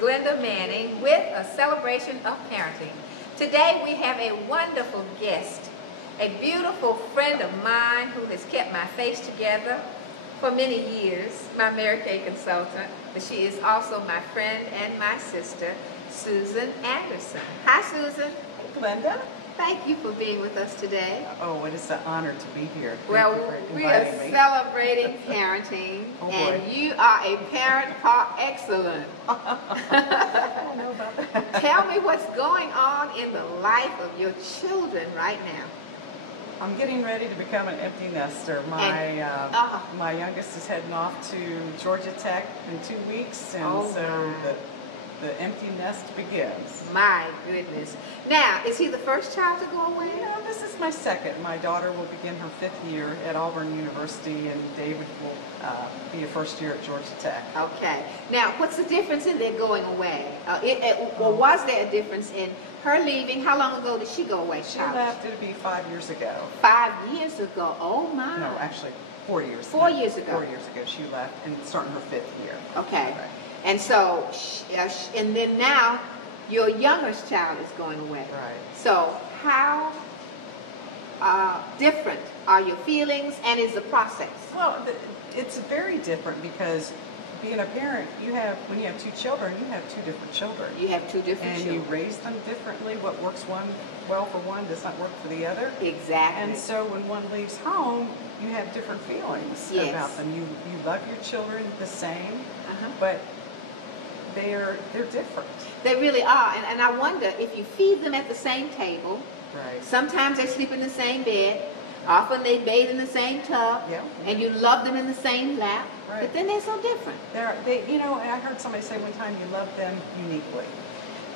Glenda Manning with a celebration of parenting. Today we have a wonderful guest, a beautiful friend of mine who has kept my face together for many years, my Mary Kay consultant, but she is also my friend and my sister, Susan Anderson. Hi, Susan. Hey, Glenda. Thank you for being with us today. Oh, it is an honor to be here. Well, we are celebrating parenting, and you are a parent called excellent. I don't know about that. Tell me what's going on in the life of your children right now. I'm getting ready to become an empty nester. My youngest is heading off to Georgia Tech in 2 weeks, and the empty nest begins. My goodness. Now, is he the first child to go away? No, this is my second. My daughter will begin her 5th year at Auburn University, and David will be a first year at Georgia Tech. Okay. Now, what's the difference in their going away? Or was there a difference in her leaving? How long ago did she go away? She left, it'll be 5 years ago. 5 years ago? Oh my. No, actually 4 years. 4 years ago. 4 years ago she left, and starting her 5th year. Okay. Right. And so, and then now, your youngest child is going away. Right. So, how different are your feelings, and is the process? Well, it's very different because being a parent, when you have 2 children, you have 2 different children. You have 2 different children. And you raise them differently. What works well for one does not work for the other. Exactly. And so when one leaves home, you have different feelings about them. You love your children the same, but they're different. They really are. And I wonder if you feed them at the same table. Right. Sometimes they sleep in the same bed. Often they bathe in the same tub. Yeah. And you love them in the same lap. Right. But then they're so different. I heard somebody say one time, you love them uniquely.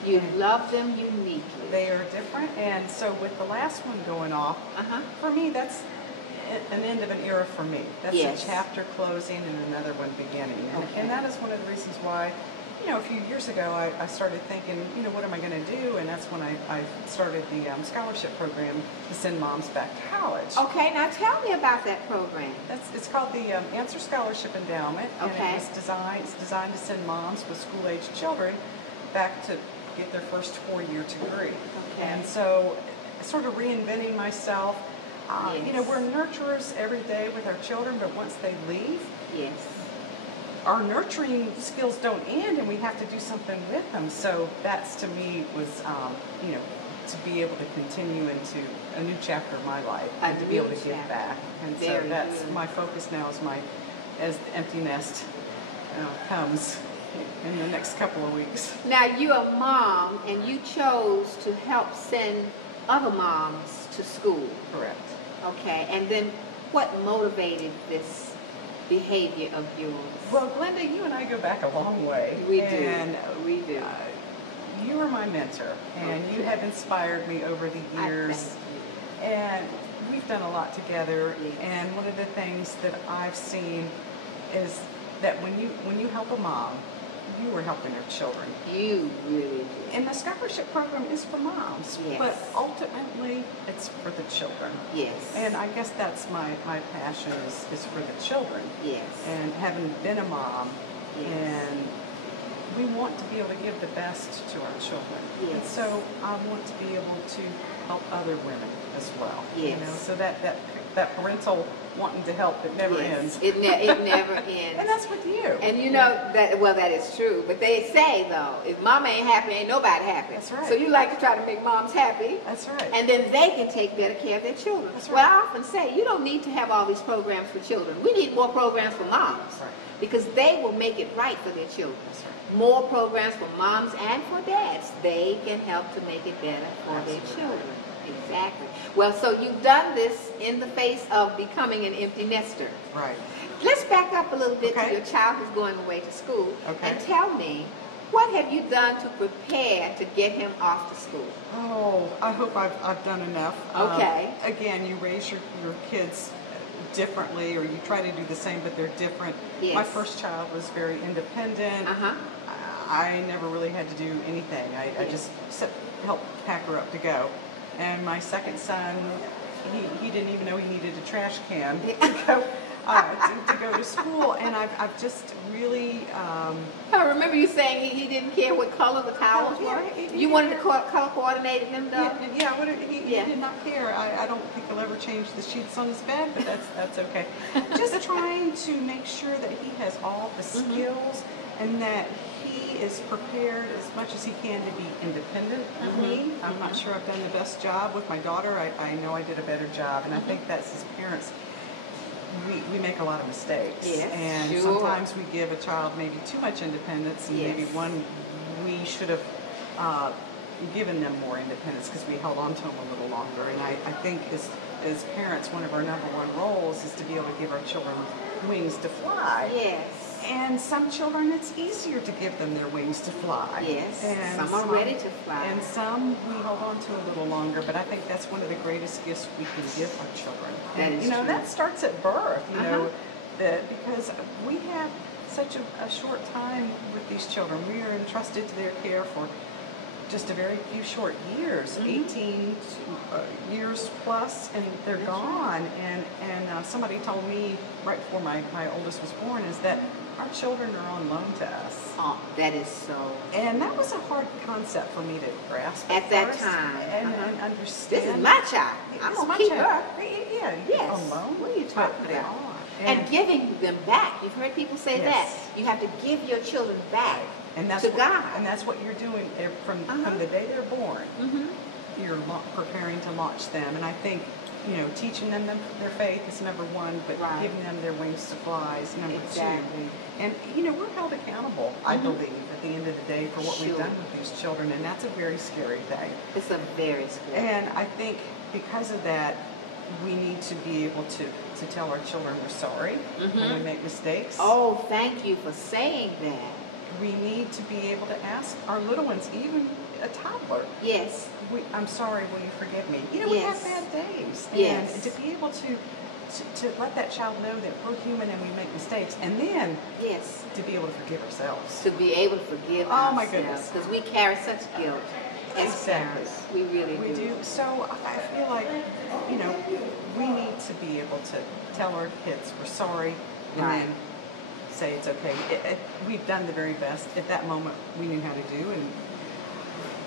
You love them uniquely. They are different. And so with the last one going off, for me, that's an end of an era for me. That's a chapter closing and another one beginning. And that is one of the reasons why, a few years ago, I started thinking, what am I going to do? And that's when I started the scholarship program to send moms back to college. Okay, now tell me about that program. It's called the Answer Scholarship Endowment. Okay. And it's designed to send moms with school-aged children back to get their first 4-year degree. Okay. And so, sort of reinventing myself. We're nurturers every day with our children, but once they leave, our nurturing skills don't end, and we have to do something with them. So that's, to me, was, to be able to continue into a new chapter of my life and to be able to give back. And so that's my focus now as the empty nest comes in the next couple of weeks. Now, you're a mom, and you chose to help send other moms to school. Correct. Okay, and then what motivated this behavior of yours? Well, Glenda, you and I go back a long way. We do. You are my mentor, and you have inspired me over the years. And we've done a lot together. Yes. And one of the things that I've seen is that when you help a mom, you are helping her children. You really do. And the scholarship program is for moms, but ultimately it's for the children. Yes. And I guess that's my passion is for the children. Yes. And having been a mom, and we want to be able to give the best to our children. Yes. And so I want to be able to help other women as well. Yes. So that parental wanting to help, it never ends. It never ends. And that's with you. And that is true. But they say, though, if mama ain't happy, ain't nobody happy. That's right. So you like to try to make moms happy. That's right. And then they can take better care of their children. That's right. Well, I often say, you don't need to have all these programs for children. We need more programs for moms. That's right. Because they will make it right for their children. That's right. More programs for moms and for dads. They can help to make it better for their children. Exactly. Well, so you've done this in the face of becoming an empty nester. Right. Let's back up a little bit to your child who's going away to school. Okay. And tell me, what have you done to prepare to get him off to school? Oh, I hope I've done enough. Okay. Again, you raise your kids differently, or you try to do the same, but they're different. Yes. My first child was very independent. I never really had to do anything. I just helped pack her up to go. And my second son, he didn't even know he needed a trash can to go to go to school, and I've just really. I remember you saying he didn't care what color the towels were. You wanted to color coordinate them, though. He did not care. I don't think he'll ever change the sheets on his bed, but that's okay. Just trying to make sure that he has all the skills and that he is prepared as much as he can to be independent of me. I'm not sure I've done the best job with my daughter. I know I did a better job, and I think that's as parents. We make a lot of mistakes, and sometimes we give a child maybe too much independence, and maybe one we should have given them more independence because we held on to them a little longer. And I think as parents, one of our #1 roles is to be able to give our children wings to fly. Yes. And some children, it's easier to give them their wings to fly. Yes. And some are ready to fly. And some we hold on to a little longer. But I think that's one of the greatest gifts we can give our children. That is true. That starts at birth. Because we have such a short time with these children. We are entrusted to their care for just a very few short years, 18 years plus, and they're gone. And somebody told me right before my oldest was born is that our children are on loan to us. Oh, that is so. And that was a hard concept for me to grasp at that time and understand. This is my child. I'm gonna keep her. Yes. On loan. What are you talking about? And giving them back. You've heard people say that. You have to give your children back. And that's to God. And that's what you're doing from the day they're born. You're preparing to launch them. And I think, teaching them their faith is #1, but giving them their wings to fly is #2. And, we're held accountable, I believe, at the end of the day for what we've done with these children. And that's a very scary thing. It's a very scary And I think because of that, we need to be able to tell our children we're sorry when we make mistakes. Oh, thank you for saying that. We need to be able to ask our little ones, even a toddler. Yes. I'm sorry, will you forgive me? We have bad days. Yes. And to be able to let that child know that we're human and we make mistakes, and then to be able to forgive ourselves. To be able to forgive ourselves. Oh my goodness. Because we carry such guilt as parents. We really do. We do. So I feel like, we need to be able to tell our kids we're sorry, and then say it's okay. We've done the very best at that moment we knew how to do, and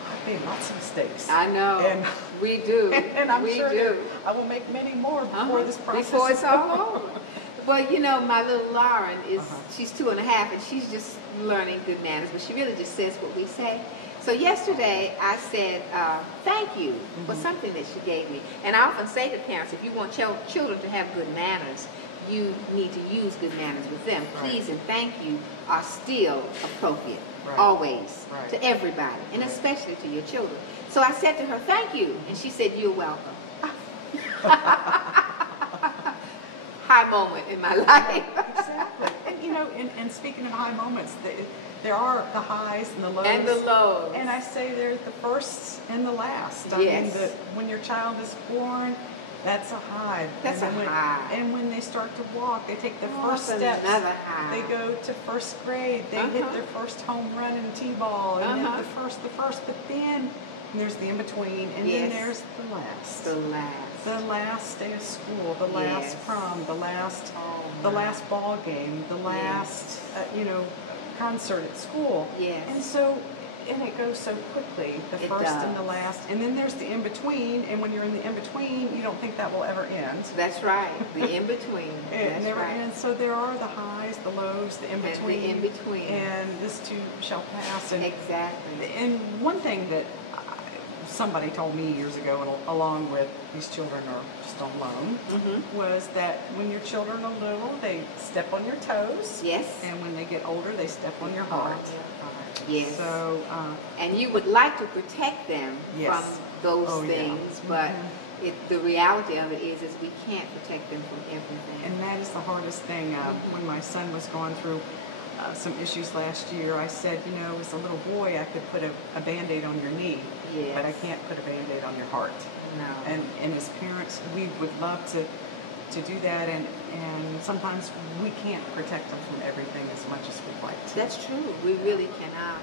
I've made lots of mistakes. I know. And we do. And I'm sure I will make many more before this process. Before it's all over. Well, my little Lauren she's 2.5, and she's just learning good manners, but she really just says what we say. So yesterday I said thank you for something that she gave me. And I often say to parents, if you want children to have good manners, you need to use good manners with them. Please and thank you are still appropriate, always, to everybody, and especially to your children. So I said to her, thank you, and she said, you're welcome. High moment in my life. Exactly. And, and speaking of high moments, there are the highs and the lows. And the lows. And I say there's the firsts and the last. I mean, when your child is born, that's a high. That's a high. And when they start to walk, they take their first steps. Another high. They go to first grade. They hit their first home run in t-ball. And then the first. But then there's the in-between. And then there's the last. The last. The last day of school. The last prom. The last ball game. The last, concert at school. Yes. And so... And it goes so quickly, the first and the last. And then there's the in-between, and when you're in the in-between, you don't think that will ever end. That's right, the in-between. It never ends. So there are the highs, the lows, the in-between. And the in-between. And this too shall pass. And, exactly. And one thing that somebody told me years ago, along with these children are just on loan, was that when your children are little, they step on your toes. Yes. And when they get older, they step on your heart. Yes. So, and you would like to protect them from those things, but the reality of it is we can't protect them from everything. And that is the hardest thing. When my son was going through some issues last year, I said, as a little boy, I could put a Band-Aid on your knee, but I can't put a Band-Aid on your heart. No. And as parents, we would love to do that, and sometimes we can't protect them from everything as much as we'd like to. That's true. We really cannot.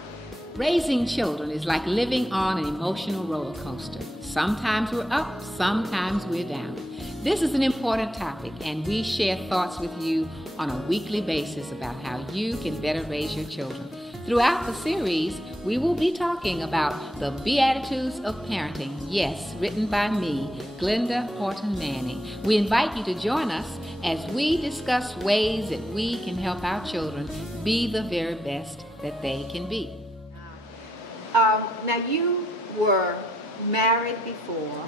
Raising children is like living on an emotional roller coaster. Sometimes we're up, sometimes we're down. This is an important topic, and we share thoughts with you on a weekly basis about how you can better raise your children. Throughout the series, we will be talking about the Beatitudes of Parenting, yes, written by me, Glenda Horton Manning. We invite you to join us as we discuss ways that we can help our children be the very best that they can be. Now, you were married before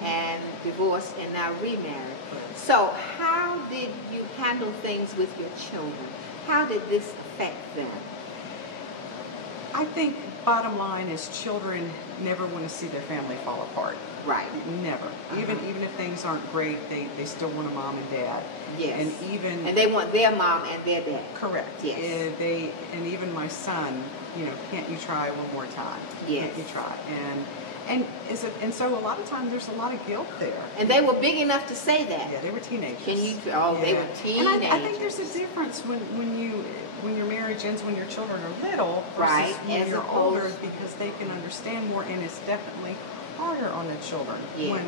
and divorced and now remarried. So how did you handle things with your children? How did this affect them? I think bottom line is children never want to see their family fall apart. Right. Never. Even if things aren't great, they still want a mom and dad. Yes. And they want their mom and their dad. Correct. Yes. And even my son, can't you try one more time? Yes. Can't you try? And so a lot of times there's a lot of guilt there. And they were big enough to say that. Yeah, they were teenagers. They were teenagers. And I think there's a difference when your marriage ends when your children are little versus when you're older, because they can understand more, and it's definitely harder on the children when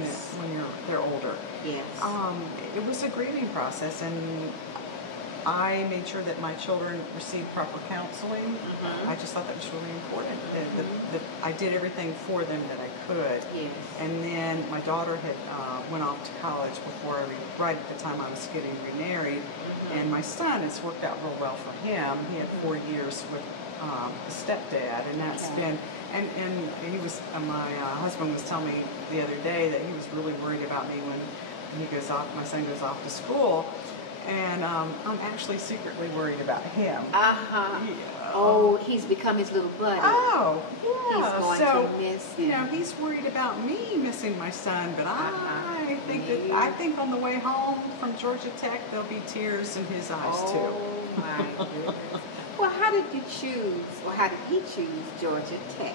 they're older. Yes. It was a grieving process, and I made sure that my children received proper counseling. I just thought that was really important. That I did everything for them that I could. Yes. And then my daughter had went off to college right at the time I was getting remarried. And my son, it's worked out real well for him. He had 4 years with a stepdad, and that's been. And he was. My husband was telling me the other day that he was really worried about me when my son goes off to school. And I'm actually secretly worried about him. Oh, he's become his little buddy. Oh, yeah. He's going to miss him. He's worried about me missing my son, but I think on the way home from Georgia Tech there'll be tears in his eyes too. Oh my goodness. Well, how did he choose Georgia Tech?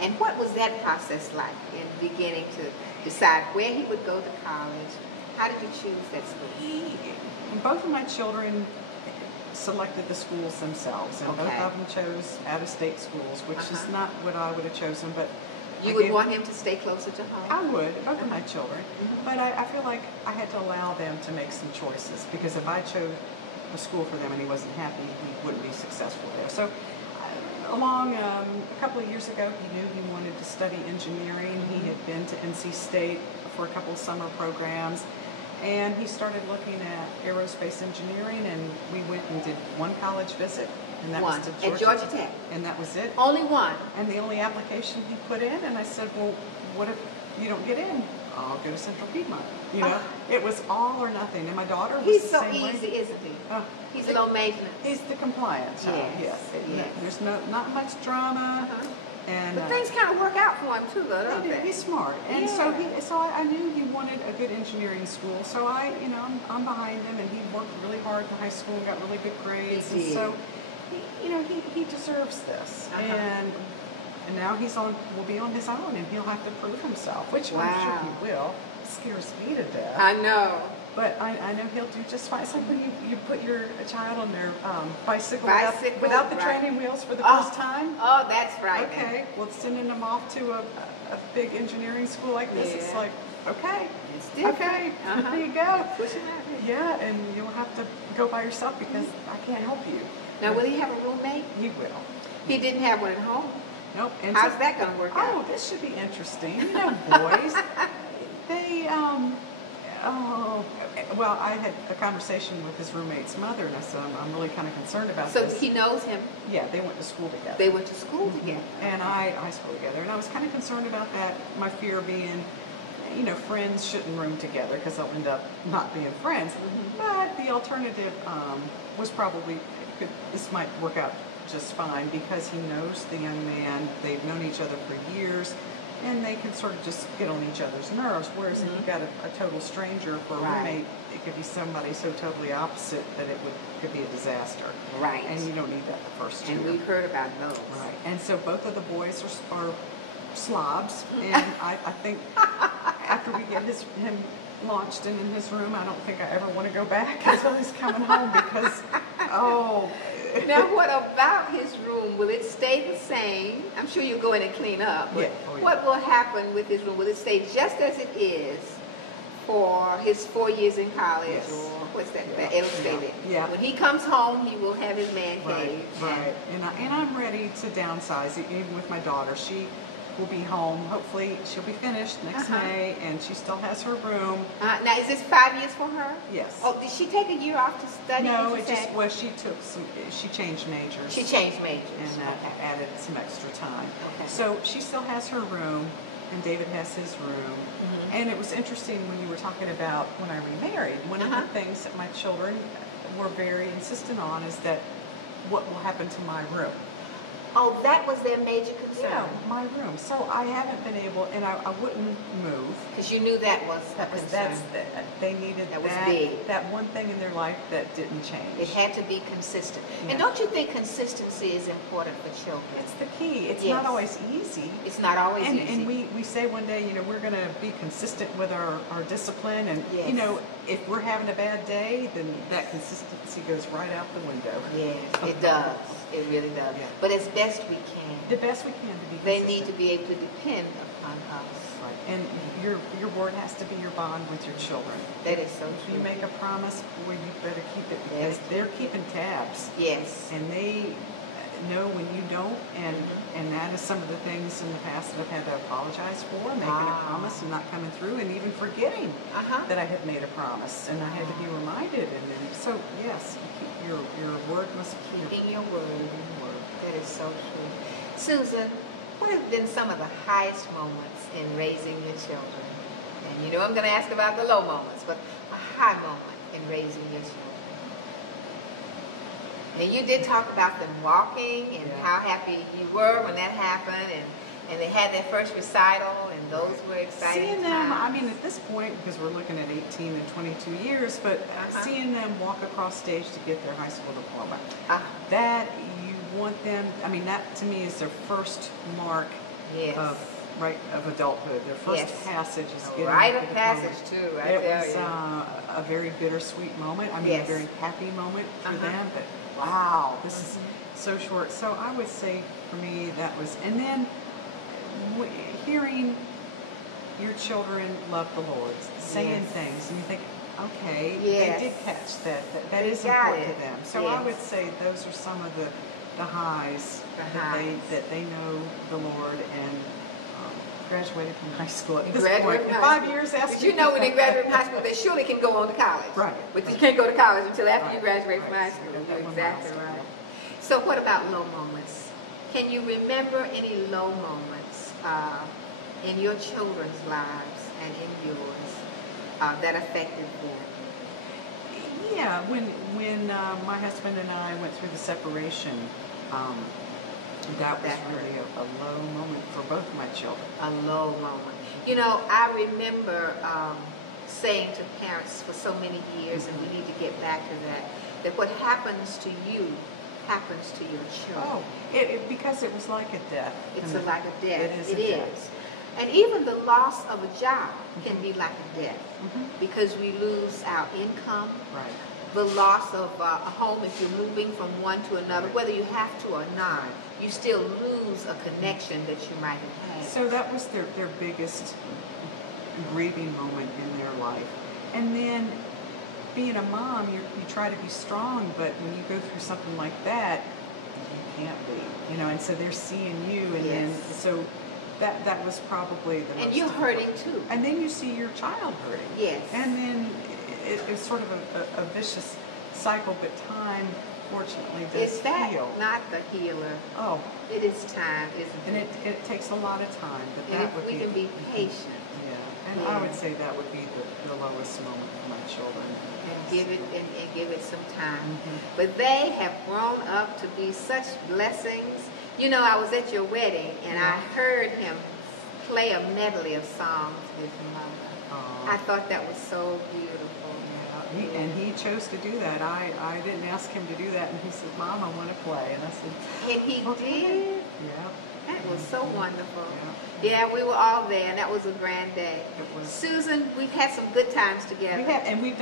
And what was that process like in beginning to decide where he would go to college? How did you choose that school? Both of my children selected the schools themselves, and both of them chose out-of-state schools, which is not what I would have chosen. But you would want him to stay closer to home? I would, both of my children. But I feel like I had to allow them to make some choices, because if I chose a school for them and he wasn't happy, he wouldn't be successful there. So a couple of years ago, he knew he wanted to study engineering. He had been to NC State for a couple of summer programs. And he started looking at aerospace engineering, and we went and did one college visit, and that was to Georgia Tech. And that was it. Only one. And the only application he put in, and I said, well, what if you don't get in? I'll go to Central Piedmont. It was all or nothing. And my daughter was He's the so same easy, way. isn't he? He's low maintenance. He's the compliant child. Yes. There's not much drama. But things kind of work out for him too, though, don't they? He's smart, and so I knew he wanted a good engineering school. So I'm behind him, and he worked really hard in high school and got really good grades. And so, he deserves this, and now will be on his own, and he'll have to prove himself, which I'm sure he will. It scares me to death. I know. But I know he'll do just fine. It's like when you put your child on their bicycle without the training wheels for the first time. Oh, that's right. Okay, well, sending them off to a big engineering school like this, it's like, okay, it's different. Okay, there you go. Yeah, and you'll have to go by yourself because I can't help you. Now, will he have a roommate? He will. He didn't have one at home. Nope. And how's that going to work out? Oh, this should be interesting. Boys, they well, I had a conversation with his roommate's mother, and I said, I'm really kind of concerned about this. So he knows him? Yeah, they went to school together. They went to school together. And high school together. And I was kind of concerned about that, my fear being, friends shouldn't room together because they'll end up not being friends. But the alternative was probably, this might work out just fine because he knows the young man. They've known each other for years. And they can sort of just get on each other's nerves. Whereas if you got a total stranger for a roommate, it could be somebody so totally opposite that could be a disaster. Right. And you don't need that the first year. And we've heard about those. Right. And so both of the boys are slobs. And I think after we get him launched in his room, I don't think I ever want to go back until he's coming home because, Now, what about his room? Will it stay the same? I'm sure you'll go in and clean up. But what will happen with his room? Will it stay just as it is for his 4 years in college, Yes. or what's that? Yeah. Illustrated. Yeah. When he comes home, he will have his man cave. Right. And I'm ready to downsize. Even with my daughter, she will be home. Hopefully, she'll be finished next May, and she still has her room. Now, is this 5 years for her? Yes. Oh, did she take a year off to study? No, it just was. She changed majors. She changed majors. And added some extra time. Okay. So she still has her room, and David has his room. And it was interesting when you were talking about when I remarried. One of the things that my children were very insistent on is that what will happen to my room. Oh, that was their major concern. Yeah, my room. So I haven't been able, and I wouldn't move. Because you knew that was a concern. They needed That was big. that one thing in their life that didn't change. It had to be consistent. Yeah. And don't you think consistency is important for children? It's the key. It's Yes. not always easy. It's not always easy. And we say one day, we're going to be consistent with our discipline. And, Yes. if we're having a bad day, then that consistency goes right out the window. Yes, it does. It really does. Yeah. But as best we can. The best we can to be They consistent. need to be able to depend upon us. Right. And your word has to be your bond with your children. That is so If true. you make a promise, well, you better keep it because Yes. they're keeping tabs. Yes. And they know when you don't, and that is some of the things in the past that I've had to apologize for, making a promise and not coming through, and even forgetting that I had made a promise, and I had to be reminded. And then, so yes, your word must be Keeping your word. That is so true. Susan, what have been some of the highest moments in raising your children? And I'm going to ask about the low moments, but a high moment in raising your children. And you did talk about them walking and how happy you were when that happened, and they had their first recital, and those were exciting seeing them, times. I mean, at this point, because we're looking at 18 and 22 years, but seeing them walk across stage to get their high school diploma, that you want them, I mean, that to me is their first mark of adulthood. Their first passage is getting Rite the of diploma. passage too, It was a very bittersweet moment. I mean, a very happy moment for them, but wow, this is so short. So I would say for me that was, and then hearing your children love the Lord, saying things, and you think, okay, they did catch that. That is important to them. So I would say those are some of the highs, that they know the Lord and graduated from high school at this point. In 5 years after. But when they graduate from high school, they surely can go on to college. Right. But you can't go to college until after you graduate from high school. You're exactly right. So what about low moments? Can you remember any low moments in your children's lives and in yours that affected them? Yeah, when my husband and I went through the separation, that was really a low moment for both my children. A low moment. I remember saying to parents for so many years, and we need to get back to that what happens to you happens to your children. Oh, because it was like a death. It's like a death. It is a death. And even the loss of a job can be like a death because we lose our income. Right. The loss of a home, if you're moving from one to another, whether you have to or not, you still lose a connection that you might have had. So that was their biggest grieving moment in their life. And then being a mom, you try to be strong, but when you go through something like that, you can't be, and so they're seeing you, and then, so that was probably the most. And you're hurting too. And then you see your child hurting. Yes. And then it's sort of a vicious cycle, but time, fortunately, does Is that heal. not the healer? Oh. It is time, isn't And it? it takes a lot of time, but And that if would we be. can be patient. Yeah. And I would say that would be the lowest moment for my children. And give it some time. But they have grown up to be such blessings. I was at your wedding, and I heard him play a medley of songs with Mother. I thought that was so beautiful. He chose to do that. I didn't ask him to do that, and he said, "Mom, I want to play." And I said, And he okay. did? Yeah. That was so wonderful. Yeah. Yeah, we were all there, and that was a grand day. It was. Susan, we've had some good times together. We have, and we've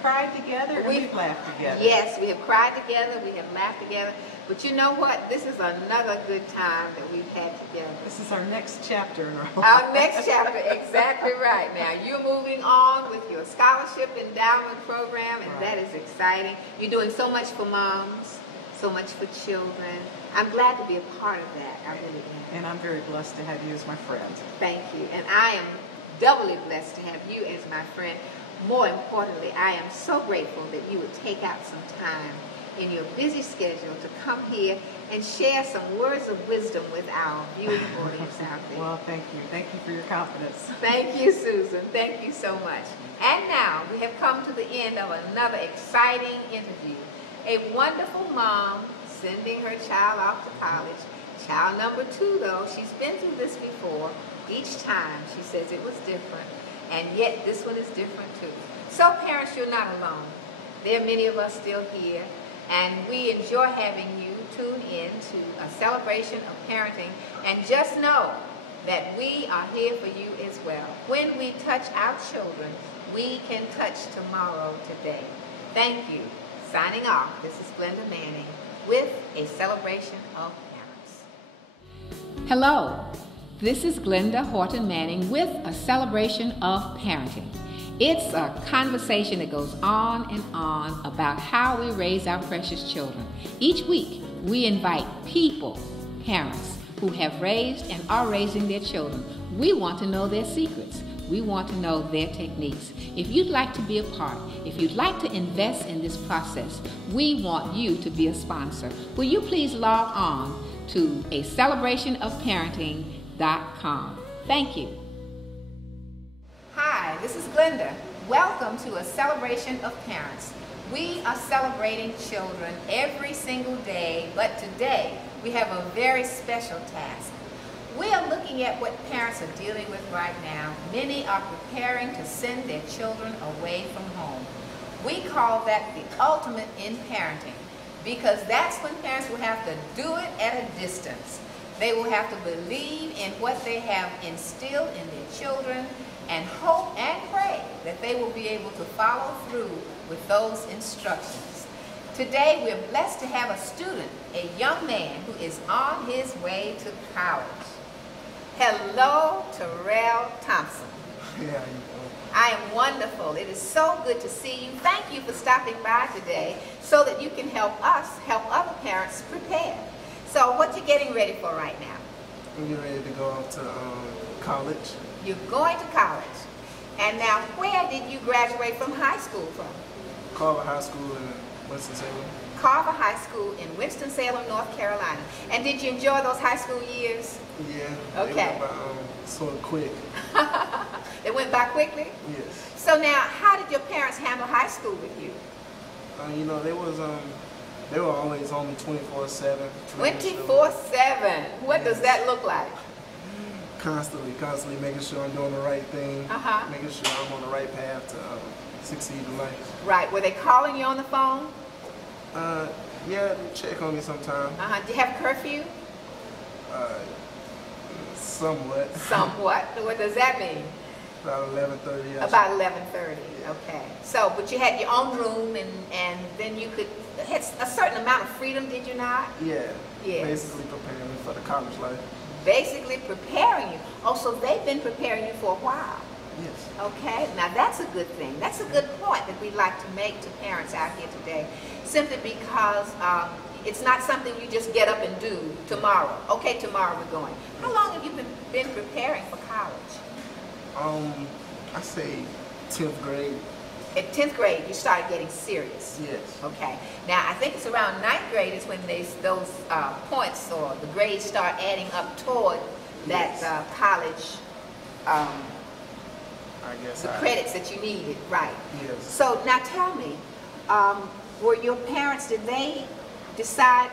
cried together, and we've laughed together. Yes, we have cried together, we have laughed together. But you know what? This is another good time that we've had together. This is our next chapter in our life. Our next chapter, exactly right. Now, you're moving on with your scholarship endowment program, and that is exciting. You're doing so much for moms, so much for children. I'm glad to be a part of that. I really am. And I'm very blessed to have you as my friend. Thank you. And I am doubly blessed to have you as my friend. More importantly, I am so grateful that you would take out some time in your busy schedule to come here and share some words of wisdom with our viewing audience out there. Well, thank you. Thank you for your confidence. Thank you, Susan. Thank you so much. And now we have come to the end of another exciting interview. A wonderful mom sending her child off to college. Child number 2, though, she's been through this before. Each time she says it was different, and yet this one is different too. So parents, you're not alone. There are many of us still here, and we enjoy having you tune in to a celebration of parenting. And just know that we are here for you as well. When we touch our children, we can touch tomorrow today. Thank you. Signing off, this is Glenda Manning with a celebration of parents. Hello, this is Glenda Horton Manning with a celebration of parenting. It's a conversation that goes on and on about how we raise our precious children. Each week, we invite people, parents, who have raised and are raising their children. We want to know their secrets. We want to know their techniques. If you'd like to be a part, if you'd like to invest in this process, we want you to be a sponsor. Will you please log on to a celebrationofparenting.com. Thank you. Hi, this is Glenda. Welcome to a celebration of parents. We are celebrating children every single day, but today we have a very special task. We are looking at what parents are dealing with right now. Many are preparing to send their children away from home. We call that the ultimate in parenting, because that's when parents will have to do it at a distance. They will have to believe in what they have instilled in their children and hope and pray that they will be able to follow through with those instructions. Today we're blessed to have a student, a young man who is on his way to college. Hello, Terrell Thompson. Yeah, I am wonderful. It is so good to see you. Thank you for stopping by today so that you can help us help other parents prepare. So what you getting ready for right now? I'm getting ready to go off to college. You're going to college. And now, where did you graduate from high school from? Carver High School in Winston-Salem. Carver High School in Winston-Salem, North Carolina. And did you enjoy those high school years? Yeah. Okay. They went by sort of quick. They went by quickly? Yes. So now, how did your parents handle high school with you? You know, they were always on me 24/7. 24/7. What does that look like? Constantly making sure I'm doing the right thing. Making sure I'm on the right path to succeed in life. Right. Were they calling you on the phone? Yeah, they check on me sometime. Do you have curfew? Somewhat. Somewhat. What does that mean? About 11:30. About 11:30. Yeah. Okay. So, but you had your own room, and then you had a certain amount of freedom, did you not? Yeah. Yes. Basically preparing me for the college life. Basically preparing you. Oh, so they've been preparing you for a while. Yes. Okay. Now that's a good thing. That's a good point that we'd like to make to parents out here today, simply because it's not something you just get up and do tomorrow. Okay, tomorrow we're going. How long have you been preparing for college? I say 10th grade. At 10th grade, you started getting serious. Yes. Okay. Now, I think it's around 9th grade is when those points or the grades start adding up toward that college, I guess the credits that you needed, right? Yes. So now tell me, were your parents, did they decide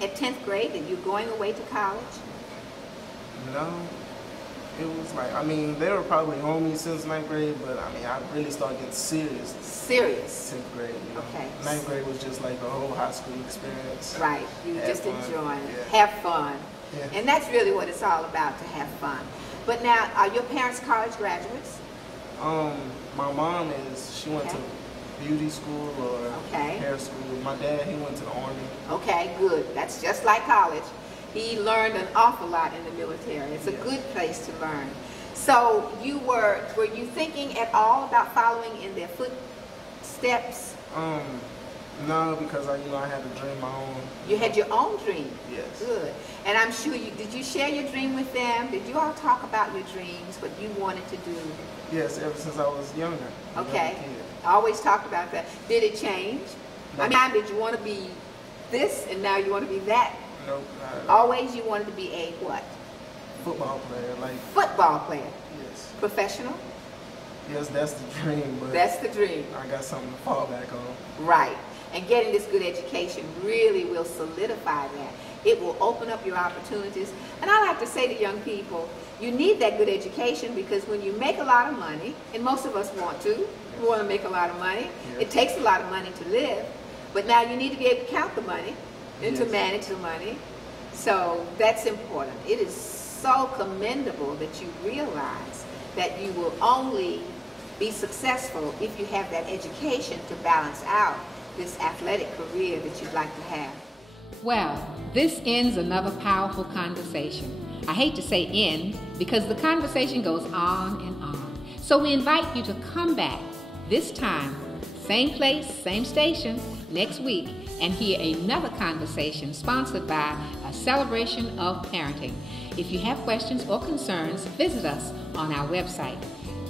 at 10th grade that you're going away to college? No. It was like, I mean, they were probably on me since 9th grade, but I mean, I really started getting serious. Serious? 10th grade, you know. Okay. 9th grade was just like the whole high school experience. Right, you were just enjoying it. Yeah. Have fun. Yeah. And that's really what it's all about, to have fun. But now, are your parents college graduates? My mom is, she went to beauty school or hair school. My dad, he went to the Army. Okay, good. That's just like college. He learned an awful lot in the military. It's a good place to learn. So were you thinking at all about following in their footsteps? No, because I had to dream my own. You had your own dream? Yes. Good. And I'm sure did you share your dream with them? Did you all talk about your dreams, what you wanted to do? Yes, ever since I was younger. Okay. I always talked about that. Did it change? No. I mean, did you want to be this and now you want to be that? Nope. Always you wanted to be a what? Football player. Football player? Yes. Professional? Yes, that's the dream. But that's the dream. I got something to fall back on. Right. And getting this good education really will solidify that. It will open up your opportunities. And I like to say to young people, you need that good education, because when you make a lot of money, and most of us want to, we want to make a lot of money. Yes. It takes a lot of money to live, but now you need to be able to count the money and to manage the money. So that's important. It is so commendable that you realize that you will only be successful if you have that education to balance out this athletic career that you'd like to have. Well, this ends another powerful conversation. I hate to say end, because the conversation goes on and on. So we invite you to come back this time, same place, same station, next week, and hear another conversation sponsored by A Celebration of Parenting. If you have questions or concerns, visit us on our website,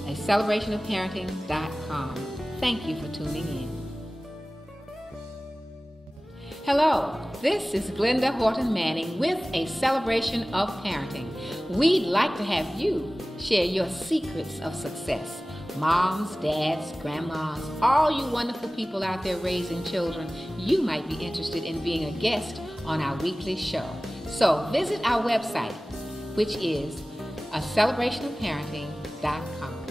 acelebrationofparenting.com. Thank you for tuning in. Hello, this is Glenda Horton Manning with A Celebration of Parenting. We'd like to have you share your secrets of success. Moms, dads, grandmas, all you wonderful people out there raising children, you might be interested in being a guest on our weekly show. So visit our website, which is acelebrationofparenting.com.